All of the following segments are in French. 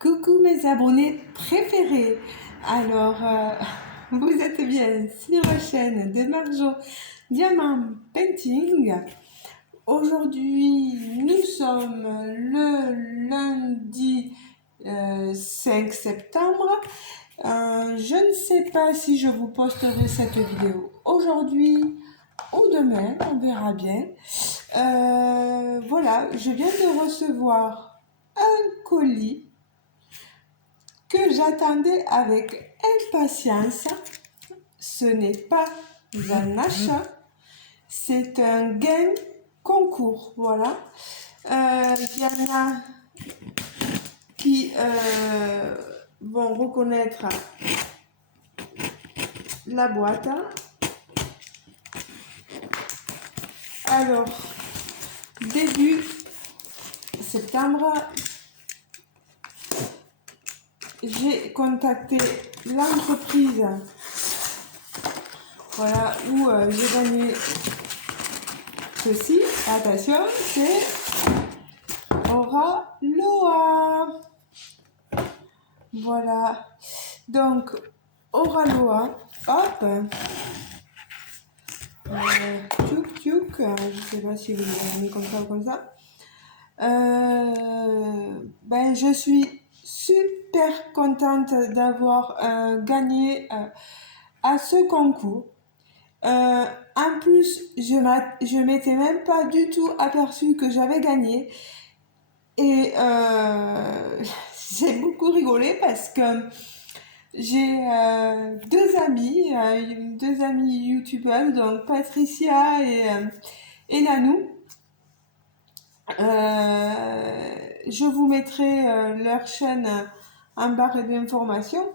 Coucou mes abonnés préférés. Alors, vous êtes bien sur la chaîne de Marjo Diamant Painting. Aujourd'hui, nous sommes le lundi 5 septembre. Je ne sais pas si je vous posterai cette vidéo aujourd'hui ou demain, on verra bien. Voilà, je viens de recevoir un colis que j'attendais avec impatience. Ce n'est pas un achat, c'est un gain concours. Voilà. Il y en a qui vont reconnaître la boîte. Alors, début septembre, j'ai contacté l'entreprise, voilà, où j'ai gagné ceci. Attention, c'est Aura Loa. Voilà. Donc, Aura Loa, hop. Tchouk tchouk, je sais pas si vous l'avez mis comme ça ou comme ça. Ben, je suis super contente d'avoir gagné à ce concours. En plus, je m'étais même pas du tout aperçue que j'avais gagné. Et j'ai beaucoup rigolé parce que j'ai deux amies youtubeuses, donc Patricia et Nanou. Je vous mettrai leur chaîne en barre d'informations,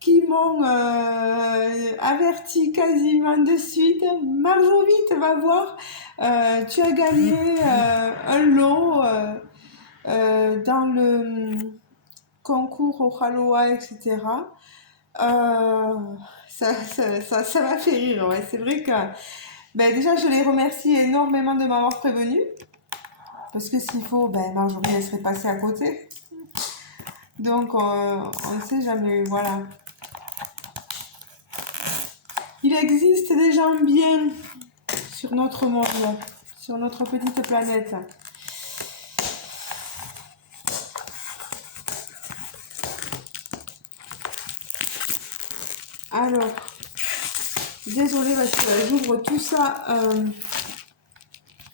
qui m'ont averti quasiment de suite. Marjo, vite, va voir, tu as gagné un lot dans le concours au Haloa, etc. Ça m'a fait rire, ouais. C'est vrai que ben, déjà je les remercie énormément de m'avoir prévenu, parce que s'il faut, ben, Marjorie elle serait passée à côté. Donc on ne sait jamais, voilà. Il existe des gens bien sur notre monde, sur notre petite planète. Alors, désolée parce que j'ouvre tout ça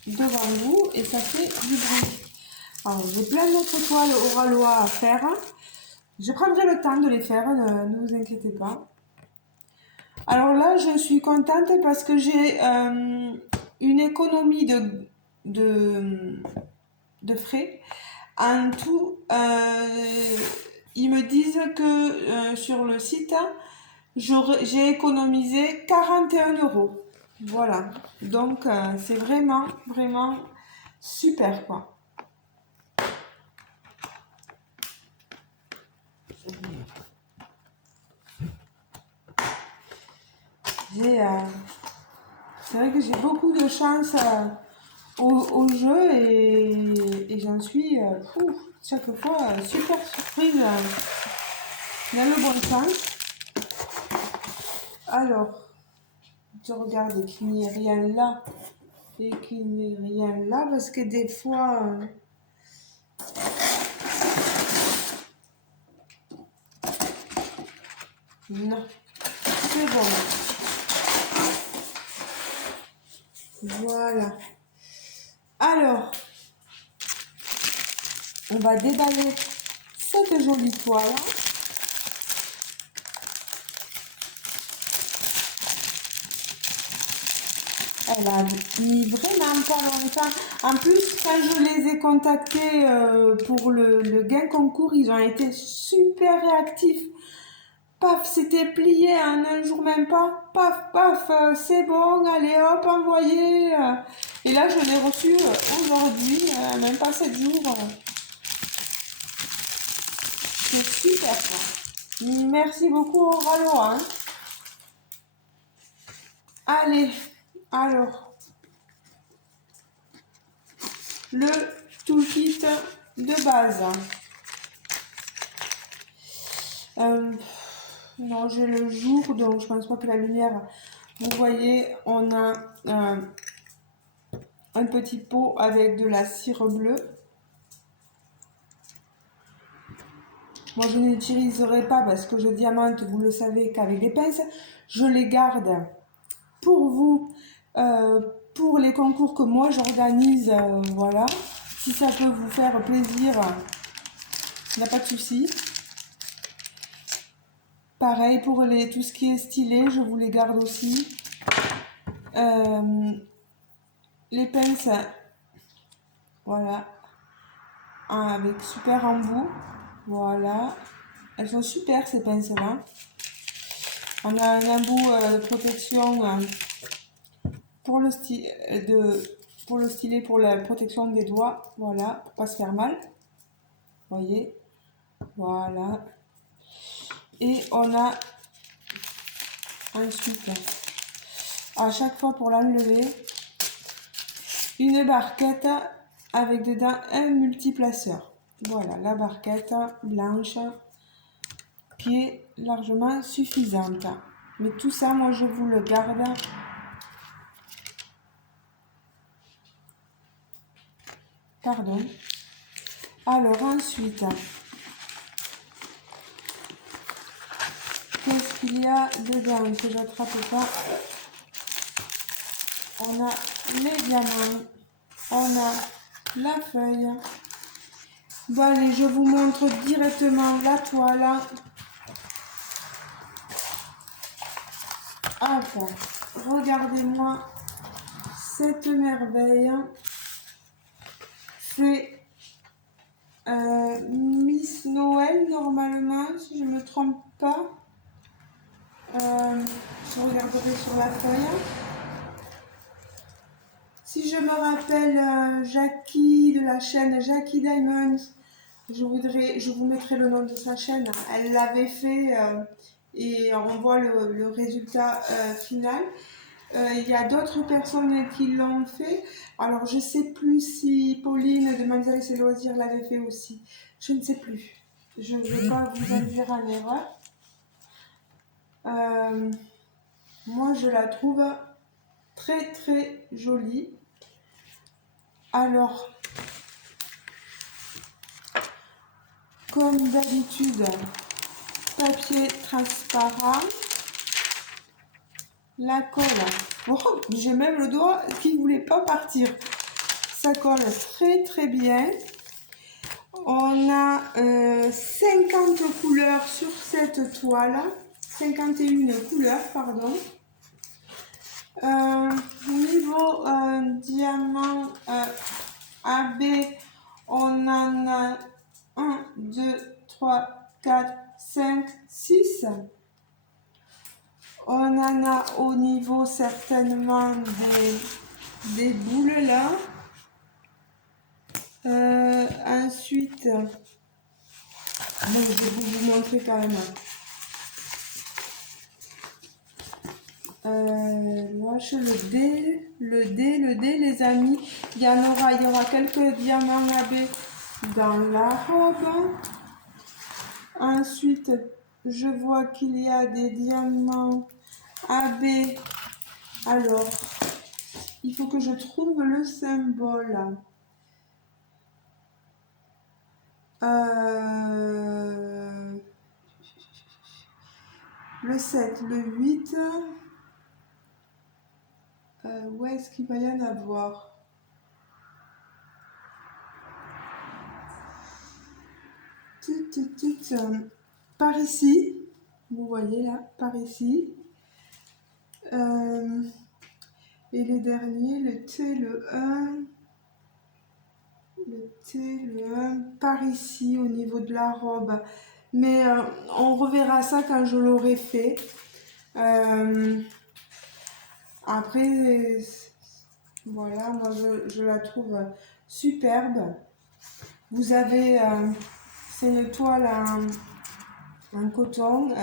devant vous et ça fait du bruit. Alors, j'ai plein d'autres toiles au ralois à faire. Je prendrai le temps de les faire, ne vous inquiétez pas. Alors là, je suis contente parce que j'ai une économie de frais. En tout, ils me disent que sur le site, j'ai économisé 41 euros. Voilà. Donc, c'est vraiment, vraiment super, quoi. C'est vrai que j'ai beaucoup de chance au jeu et j'en suis chaque fois super surprise dans le bon sens. Alors, je regarde qu'il n'y ait rien là et qu'il n'y ait rien là parce que des fois non, c'est bon. Voilà. Alors, on va déballer cette jolie toile. Elle a mis vraiment pas longtemps. En plus, quand je les ai contactés pour le gain concours, ils ont été super réactifs. Paf, c'était plié en un jour même pas. Paf, paf, c'est bon, allez hop, envoyé. Et là, je l'ai reçu aujourd'hui, même pas 7 jours. C'est super, quoi. Merci beaucoup, Ralo, hein. Allez, alors, le toolkit de base. Euh, non, j'ai le jour, donc je pense pas que la lumière. Vous voyez, on a un petit pot avec de la cire bleue. Moi, je n'utiliserai pas parce que je diamante, vous le savez, qu'avec des pinces. Je les garde pour vous, euh, pour les concours que moi j'organise. Voilà. Si ça peut vous faire plaisir, il n'y a pas de souci. Pareil pour tout ce qui est stylé, je vous les garde aussi. Les pinces, voilà, avec super embout. Voilà. Elles sont super ces pinces-là. On a un embout de protection pour le stylet, pour la protection des doigts. Voilà, pour pas se faire mal. Voyez. Voilà. Et on a ensuite, à chaque fois pour l'enlever, une barquette avec dedans un multiplaceur. Voilà, la barquette blanche qui est largement suffisante. Mais tout ça, moi, je vous le garde. Pardon. Alors, ensuite, qu'est-ce qu'il y a dedans que j'attrape pas? On a les diamants. On a la feuille. Bon, allez, je vous montre directement la toile. Hop, regardez-moi cette merveille. C'est Miss Noël, normalement, si je ne me trompe pas. Je regarderai sur la feuille. Si je me rappelle Jackie de la chaîne Jackie Diamonds, je vous mettrai le nom de sa chaîne. Elle l'avait fait et on voit le résultat final. Il y a d'autres personnes qui l'ont fait. Alors je ne sais plus si Pauline de Manzales et Loisirs l'avait fait aussi. Je ne sais plus. Je ne veux pas vous induire en erreur. Moi je la trouve très très jolie. Alors, comme d'habitude, papier transparent, la colle. Oh, j'ai même le doigt qui ne voulait pas partir. Ça colle très très bien. On a 50 couleurs sur cette toile. 51 couleurs, pardon. Niveau diamant AB, on en a 1, 2, 3, 4, 5, 6. On en a au niveau certainement des boules là. Ensuite, je vais vous montrer quand même. Lâche le D, les amis. Il y aura quelques diamants AB dans la robe. Ensuite, je vois qu'il y a des diamants AB. Alors, il faut que je trouve le symbole. Le 7, le 8. Où est-ce qu'il va y en avoir? Par ici, vous voyez là, par ici. Et les derniers, le T, le 1, le T, le 1, par ici au niveau de la robe. Mais on reverra ça quand je l'aurai fait. Après, voilà, moi je la trouve superbe. Vous avez, c'est une toile en coton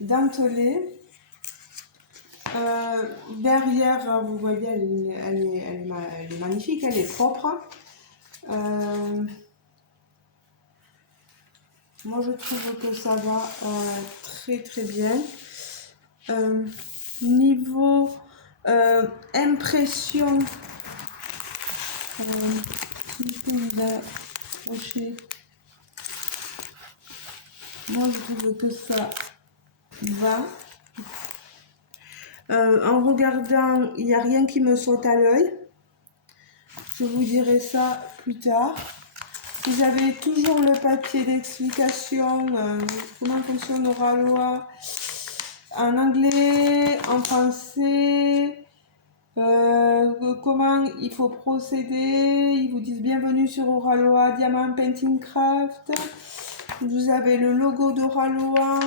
dentelé. Derrière, vous voyez, elle est magnifique, elle est propre. Moi, je trouve que ça va très très bien. Niveau impression, si je peux vous approcher, moi je trouve que ça va. En regardant, il n'y a rien qui me saute à l'œil. Je vous dirai ça plus tard. Vous avez toujours le papier d'explication, comment fonctionne Oralois, en anglais, en français, comment il faut procéder. Ils vous disent bienvenue sur Oralois Diamant Painting Craft. Vous avez le logo d'Oralois,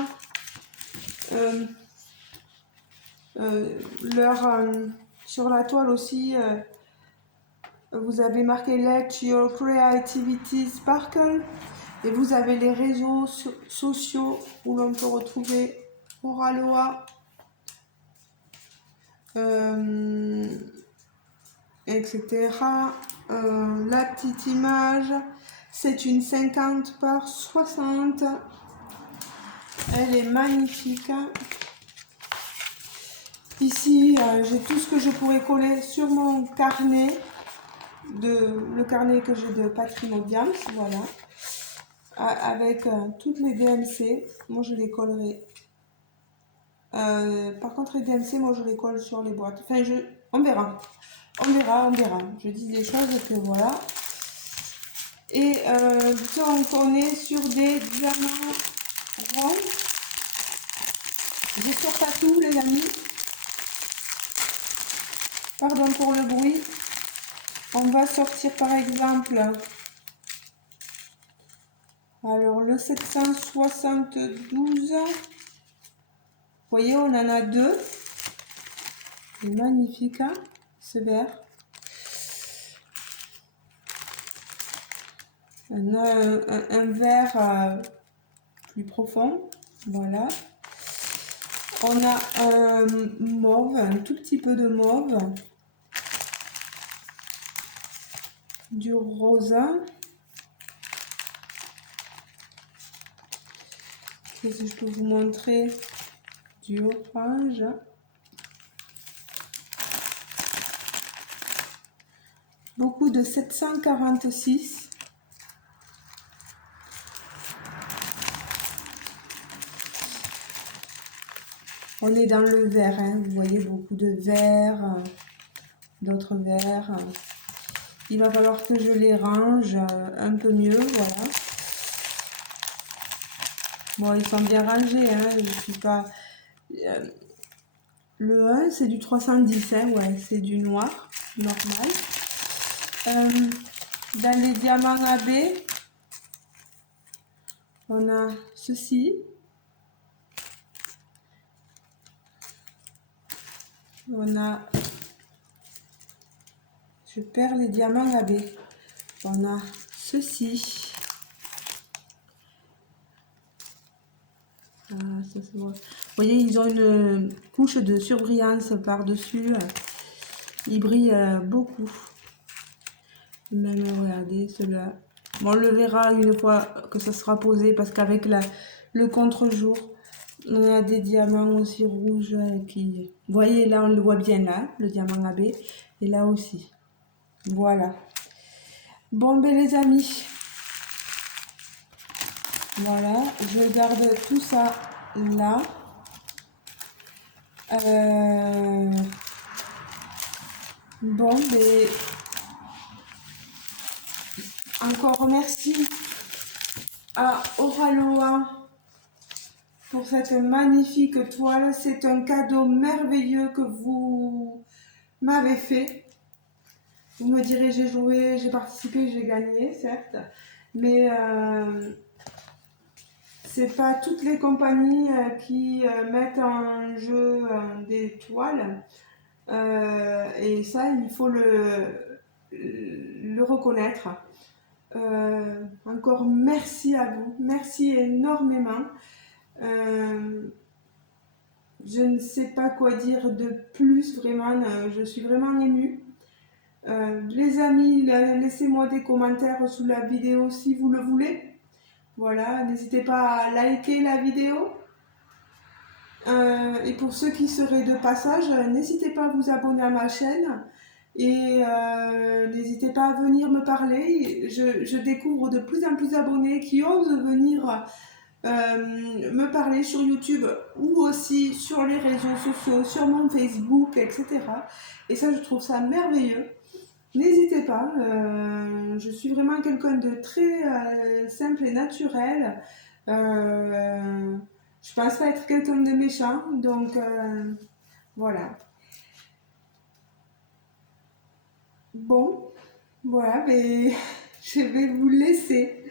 sur la toile aussi. Vous avez marqué Let Your Creativity Sparkle et vous avez les réseaux sociaux où l'on peut retrouver Oralois, etc. La petite image, c'est une 50 par 60. Elle est magnifique. Ici, j'ai tout ce que je pourrais coller sur mon carnet. Le carnet que j'ai de Patrimonial, voilà, avec toutes les DMC. Moi je les collerai, par contre les DMC moi je les colle sur les boîtes, enfin on verra, je dis des choses que voilà. Et donc on est sur des diamants ronds. J'espère pas tout les amis, pardon pour le bruit. On va sortir par exemple, alors le 772, vous voyez on en a deux, c'est magnifique hein, ce vert. On a un vert plus profond, voilà. On a un mauve, un tout petit peu de mauve, du rosa. Qu'est-ce que je peux vous montrer? Du orange. Beaucoup de 746. On est dans le vert, hein. Vous voyez beaucoup de vert, d'autres verts. Il va falloir que je les range un peu mieux, voilà. Bon, ils sont bien rangés, hein. Je suis pas... Le 1, c'est du 310, hein. Ouais, c'est du noir, normal. Dans les diamants AB, on a ceci. On a... Je perds les diamants AB. On a ceci. Ah, ça se voit. Vous voyez, ils ont une couche de surbrillance par-dessus. Ils brillent beaucoup. Même, regardez, ceux-là. Bon, on le verra une fois que ça sera posé, parce qu'avec le contre-jour, on a des diamants aussi rouges qui... Vous voyez, là, on le voit bien, là, le diamant AB. Et là aussi. Voilà. Bon, ben les amis. Voilà, je garde tout ça là. Bon, ben... Encore merci à Oralois pour cette magnifique toile. C'est un cadeau merveilleux que vous m'avez fait. Vous me direz, j'ai joué, j'ai participé, j'ai gagné, certes. Mais c'est pas toutes les compagnies qui mettent en jeu des toiles. Et ça, il faut le reconnaître. Encore merci à vous, merci énormément. Je ne sais pas quoi dire de plus, vraiment, je suis vraiment émue. Les amis, laissez-moi des commentaires sous la vidéo si vous le voulez. Voilà, n'hésitez pas à liker la vidéo. Et pour ceux qui seraient de passage, n'hésitez pas à vous abonner à ma chaîne et n'hésitez pas à venir me parler. Je découvre de plus en plus d'abonnés qui osent venir me parler sur YouTube ou aussi sur les réseaux sociaux, sur mon Facebook, etc. Et ça, je trouve ça merveilleux. N'hésitez pas, je suis vraiment quelqu'un de très simple et naturel. Euh, je pense pas être quelqu'un de méchant, donc voilà. Bon, voilà, mais je vais vous laisser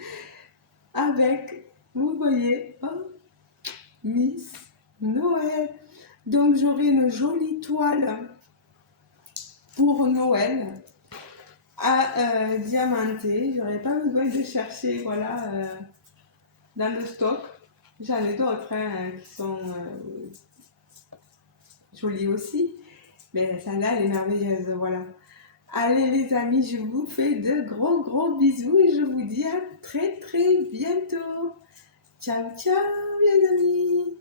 avec, vous voyez, oh, Miss Noël. Donc j'aurai une jolie toile pour Noël à diamanter. J'aurais pas besoin de chercher, voilà, dans le stock. J'en ai d'autres hein, qui sont jolies aussi, mais celle-là, elle est merveilleuse, voilà. Allez les amis, je vous fais de gros gros bisous et je vous dis à très très bientôt. Ciao ciao les amis.